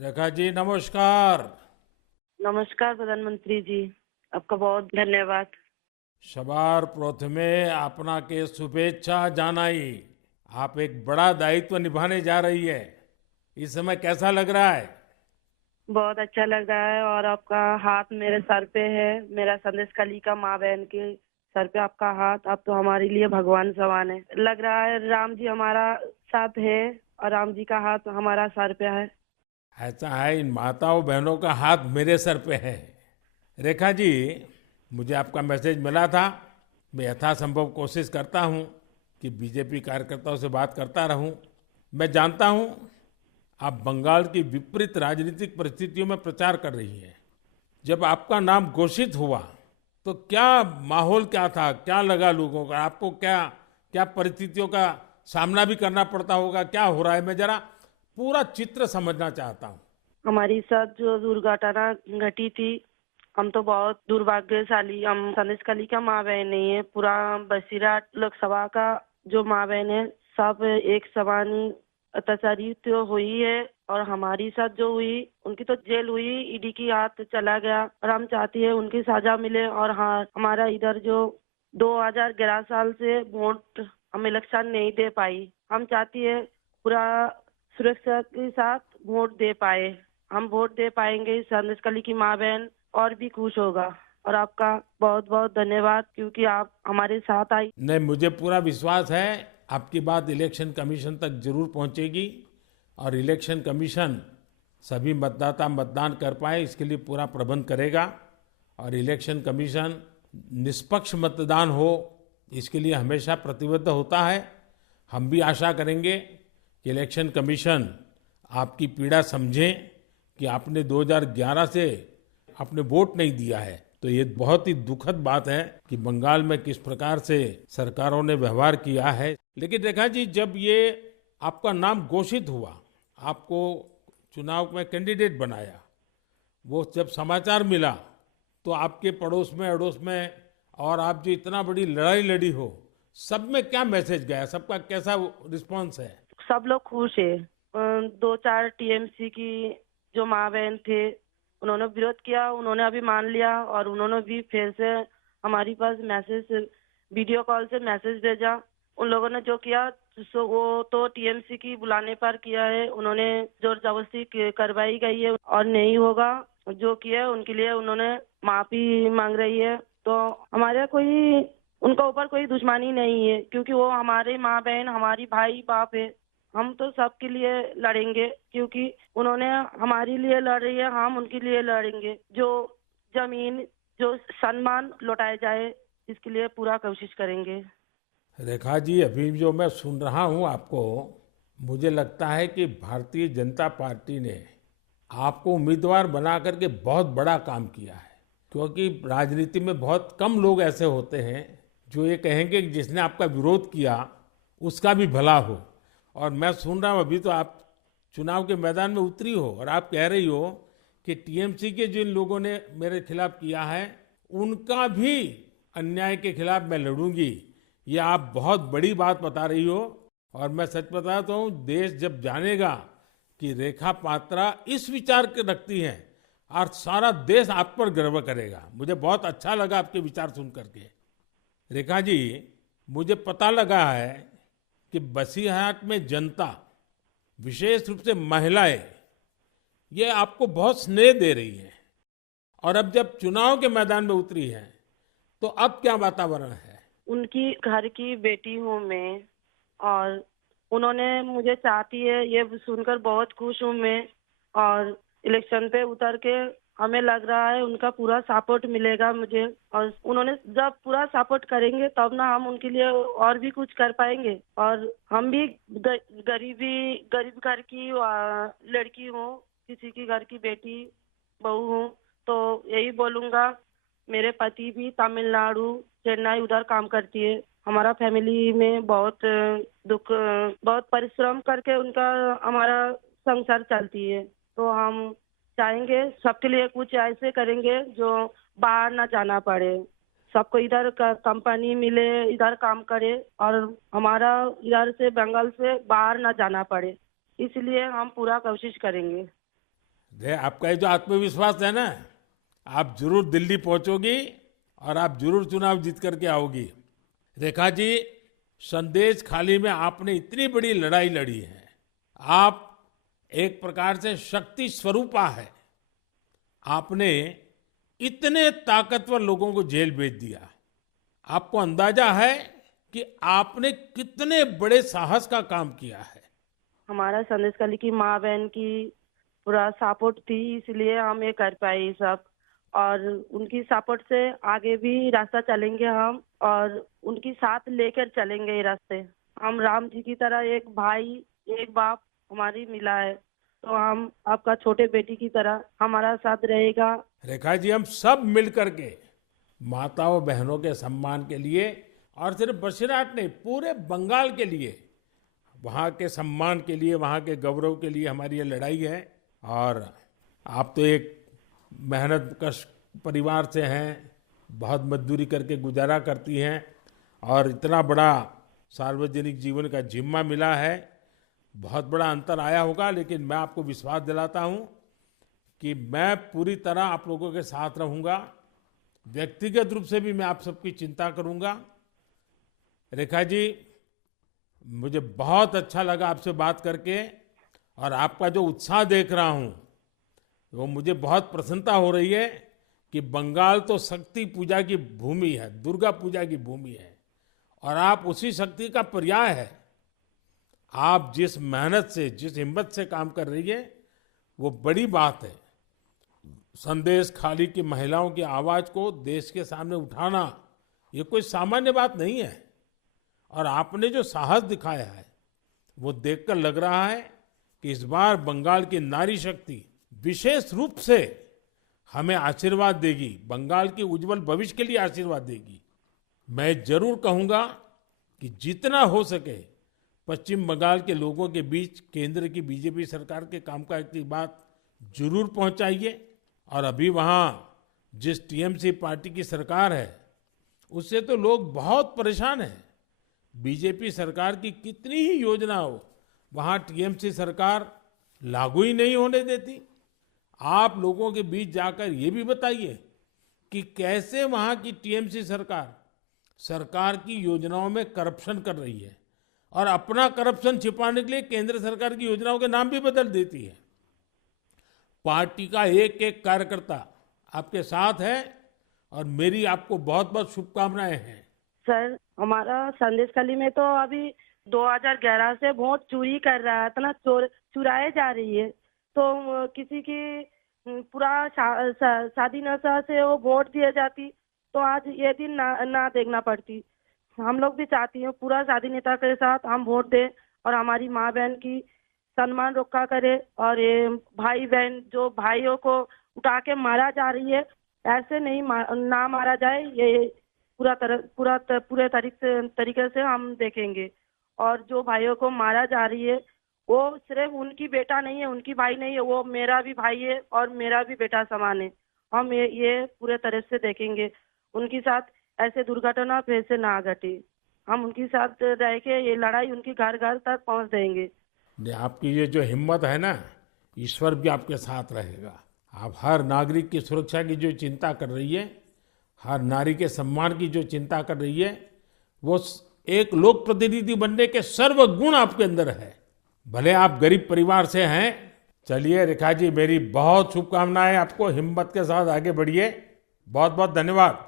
रेखा जी नमस्कार। नमस्कार प्रधानमंत्री जी, आपका बहुत धन्यवाद। सवार प्रथमे आपनाके शुभेच्छा जानाई। आप एक बड़ा दायित्व निभाने जा रही है। इस समय कैसा लग रहा है? बहुत अच्छा लग रहा है और आपका हाथ मेरे सर पे है। मेरा संदेश कलिका माँ बहन के सर पे आपका हाथ, आप तो हमारे लिए भगवान समान है। लग रहा है राम जी हमारा साथ है और राम जी का हाथ हमारा सर पे है। ऐसा है, इन माताओं बहनों का हाथ मेरे सर पे है। रेखा जी, मुझे आपका मैसेज मिला था। मैं यथासंभव कोशिश करता हूँ कि बीजेपी कार्यकर्ताओं से बात करता रहूं। मैं जानता हूँ आप बंगाल की विपरीत राजनीतिक परिस्थितियों में प्रचार कर रही हैं। जब आपका नाम घोषित हुआ तो क्या माहौल क्या था, क्या लगा लोगों का, आपको क्या क्या परिस्थितियों का सामना भी करना पड़ता होगा, क्या हो रहा है, मैं जरा पूरा चित्र समझना चाहता हूँ। हमारी साथ जो दुर्घटना घटी थी, हम तो बहुत दुर्भाग्यशाली, हम संदेश कलिका माँ बहन नहीं है, पूरा बसीरा लोकसभा का जो माँ बहन है सब एक समान अत्याचारी तो हुई है। और हमारी साथ जो हुई उनकी तो जेल हुई, ईडी की हाथ चला गया और हम चाहती है उनकी सजा मिले। और हाँ, हमारा इधर जो 2011 साल से वोट हम इलेक्शन नहीं दे पाई, हम चाहती है पूरा सुरक्षा के साथ वोट दे पाए। हम वोट दे पाएंगे, संदेश कली की माँ बहन और भी खुश होगा। और आपका बहुत बहुत धन्यवाद क्योंकि आप हमारे साथ आई। नहीं, मुझे पूरा विश्वास है आपकी बात इलेक्शन कमीशन तक जरूर पहुंचेगी और इलेक्शन कमीशन सभी मतदाता मतदान कर पाए इसके लिए पूरा प्रबंध करेगा। और इलेक्शन कमीशन निष्पक्ष मतदान हो इसके लिए हमेशा प्रतिबद्ध होता है। हम भी आशा करेंगे कि इलेक्शन कमीशन आपकी पीड़ा समझे कि आपने 2011 से आपने वोट नहीं दिया है। तो ये बहुत ही दुखद बात है कि बंगाल में किस प्रकार से सरकारों ने व्यवहार किया है। लेकिन रेखा जी, जब ये आपका नाम घोषित हुआ, आपको चुनाव में कैंडिडेट बनाया, वो जब समाचार मिला तो आपके पड़ोस में अड़ोस में और आप जो इतना बड़ी लड़ाई लड़ी हो, सब में क्या मैसेज गया, सबका कैसा रिस्पॉन्स है? सब लोग खुश है। दो चार टीएमसी की जो माँ बहन थे उन्होंने विरोध किया, उन्होंने अभी मान लिया और उन्होंने भी फिर से हमारी पास मैसेज, वीडियो कॉल से मैसेज भेजा। उन लोगों ने जो किया सो वो तो टीएमसी की बुलाने पर किया है, उन्होंने जोर जबरदस्ती करवाई गई है और नहीं होगा। जो किया है उनके लिए उन्होंने माफी मांग रही है। तो हमारे कोई उनका ऊपर कोई दुश्मनी नहीं है क्योंकि वो हमारे माँ बहन, हमारी भाई बाप है। हम तो सबके लिए लड़ेंगे क्योंकि उन्होंने हमारे लिए लड़ रही है, हम उनके लिए लड़ेंगे। जो जमीन, जो सम्मान लौटाया जाए इसके लिए पूरा कोशिश करेंगे। रेखा जी, अभी जो मैं सुन रहा हूं आपको, मुझे लगता है कि भारतीय जनता पार्टी ने आपको उम्मीदवार बना करके बहुत बड़ा काम किया है। क्योंकि राजनीति में बहुत कम लोग ऐसे होते हैं जो ये कहेंगे कि जिसने आपका विरोध किया उसका भी भला हो। और मैं सुन रहा हूँ अभी तो आप चुनाव के मैदान में उतरी हो और आप कह रही हो कि टीएमसी के जिन लोगों ने मेरे खिलाफ किया है उनका भी अन्याय के खिलाफ मैं लड़ूंगी। ये आप बहुत बड़ी बात बता रही हो। और मैं सच बताता हूँ, देश जब जानेगा कि रेखा पात्रा इस विचार के रखती हैं और सारा देश आप पर गर्व करेगा। मुझे बहुत अच्छा लगा आपके विचार सुन करके। रेखा जी, मुझे पता लगा है कि बसीरहाट में जनता, विशेष रूप से महिलाएं, ये आपको बहुत स्नेह दे रही है। और अब जब चुनाव के मैदान में उतरी है तो अब क्या वातावरण है? उनकी घर की बेटी हूँ मैं और उन्होंने मुझे चाहती है, ये सुनकर बहुत खुश हूँ मैं। और इलेक्शन पे उतर के हमें लग रहा है उनका पूरा सपोर्ट मिलेगा मुझे। और उन्होंने जब पूरा सपोर्ट करेंगे तब ना हम उनके लिए और भी कुछ कर पाएंगे। और हम भी गरीब घर की लड़की हूँ, किसी की घर की बेटी बहू हूँ। तो यही बोलूंगा, मेरे पति भी तमिलनाडु, चेन्नई उधर काम करती है। हमारा फैमिली में बहुत बहुत परिश्रम करके उनका हमारा संसार चलती है। तो हम चाहेंगे सबके लिए कुछ ऐसे करेंगे जो बाहर ना जाना पड़े, सबको इधर का कंपनी मिले, इधर काम करे और हमारा इधर से बंगाल से बाहर ना जाना पड़े। इसलिए हम पूरा कोशिश करेंगे। आपका ये जो आत्मविश्वास है ना, आप जरूर दिल्ली पहुंचोगी और आप जरूर चुनाव जीत करके आओगी। रेखा जी, संदेश खाली में आपने इतनी बड़ी लड़ाई लड़ी है। आप एक प्रकार से शक्ति स्वरूपा है। आपने इतने ताकतवर लोगों को जेल भेज दिया। आपको अंदाजा है कि आपने कितने बड़े साहस का काम किया है। हमारा संदेश खाली की माँ बहन की पूरा सपोर्ट थी, इसलिए हम ये कर पाए ये सब। और उनकी सपोर्ट से आगे भी रास्ता चलेंगे हम, और उनकी साथ लेकर चलेंगे ये रास्ते। हम राम जी की तरह एक भाई एक बाप हमारी मिला है, तो हम आपका छोटे बेटी की तरह हमारा साथ रहेगा। रेखा जी, हम सब मिल करके माताओं बहनों के सम्मान के लिए, और सिर्फ बसीरहाट नहीं, पूरे बंगाल के लिए, वहाँ के सम्मान के लिए, वहाँ के गौरव के लिए हमारी ये लड़ाई है। और आप तो एक मेहनत कश परिवार से हैं, बहुत मजदूरी करके गुजारा करती हैं, और इतना बड़ा सार्वजनिक जीवन का जिम्मा मिला है। बहुत बड़ा अंतर आया होगा, लेकिन मैं आपको विश्वास दिलाता हूँ कि मैं पूरी तरह आप लोगों के साथ रहूँगा। व्यक्तिगत रूप से भी मैं आप सबकी चिंता करूँगा। रेखा जी, मुझे बहुत अच्छा लगा आपसे बात करके, और आपका जो उत्साह देख रहा हूँ वो मुझे बहुत प्रसन्नता हो रही है कि बंगाल तो शक्ति पूजा की भूमि है, दुर्गा पूजा की भूमि है, और आप उसी शक्ति का पर्याय है। आप जिस मेहनत से, जिस हिम्मत से काम कर रही है, वो बड़ी बात है। संदेश खाली की महिलाओं की आवाज को देश के सामने उठाना ये कोई सामान्य बात नहीं है। और आपने जो साहस दिखाया है वो देखकर लग रहा है कि इस बार बंगाल की नारी शक्ति विशेष रूप से हमें आशीर्वाद देगी, बंगाल के उज्जवल भविष्य के लिए आशीर्वाद देगी। मैं जरूर कहूंगा कि जितना हो सके पश्चिम बंगाल के लोगों के बीच केंद्र की बीजेपी सरकार के कामकाज की बात जरूर पहुंचाइए। और अभी वहां जिस टीएमसी पार्टी की सरकार है उससे तो लोग बहुत परेशान हैं। बीजेपी सरकार की कितनी ही योजना हो, वहां टीएमसी सरकार लागू ही नहीं होने देती। आप लोगों के बीच जाकर ये भी बताइए कि कैसे वहां की टीएमसी सरकार की योजनाओं में करप्शन कर रही है, और अपना करप्शन छिपाने के लिए केंद्र सरकार की योजनाओं के नाम भी बदल देती है। पार्टी का एक एक कार्यकर्ता आपके साथ है, और मेरी आपको बहुत बहुत शुभकामनाएं हैं। सर, हमारा संदेश खाली में तो अभी 2011 से वोट चोरी कर रहा है, इतना चुराए जा रही है। तो किसी की पूरा शादी नशा से वो वोट दिए जाती, तो आज ये दिन ना देखना पड़ती। हम लोग भी चाहती हैं पूरा शादी नेता के साथ हम वोट दें, और हमारी माँ बहन की सम्मान रक्षा करे। और ये भाई बहन जो भाइयों को उठा के मारा जा रही है, ऐसे नहीं ना मारा जाए, ये पूरे तरीके से हम देखेंगे। और जो भाइयों को मारा जा रही है वो सिर्फ उनकी बेटा नहीं है, उनकी भाई नहीं है, वो मेरा भी भाई है और मेरा भी बेटा समान है। हम ये पूरे तरह से देखेंगे, उनके साथ ऐसे दुर्घटना फिर से ना घटे। हम उनके साथ रह के ये लड़ाई उनकी घर घर तक पहुंच देंगे। आपकी ये जो हिम्मत है ना, ईश्वर भी आपके साथ रहेगा। आप हर नागरिक की सुरक्षा की जो चिंता कर रही है, हर नारी के सम्मान की जो चिंता कर रही है, वो एक लोक प्रतिनिधि बनने के सर्व गुण आपके अंदर है। भले आप गरीब परिवार से हैं। चलिए रेखा जी, मेरी बहुत शुभकामनाएं आपको, हिम्मत के साथ आगे बढ़िए। बहुत बहुत धन्यवाद।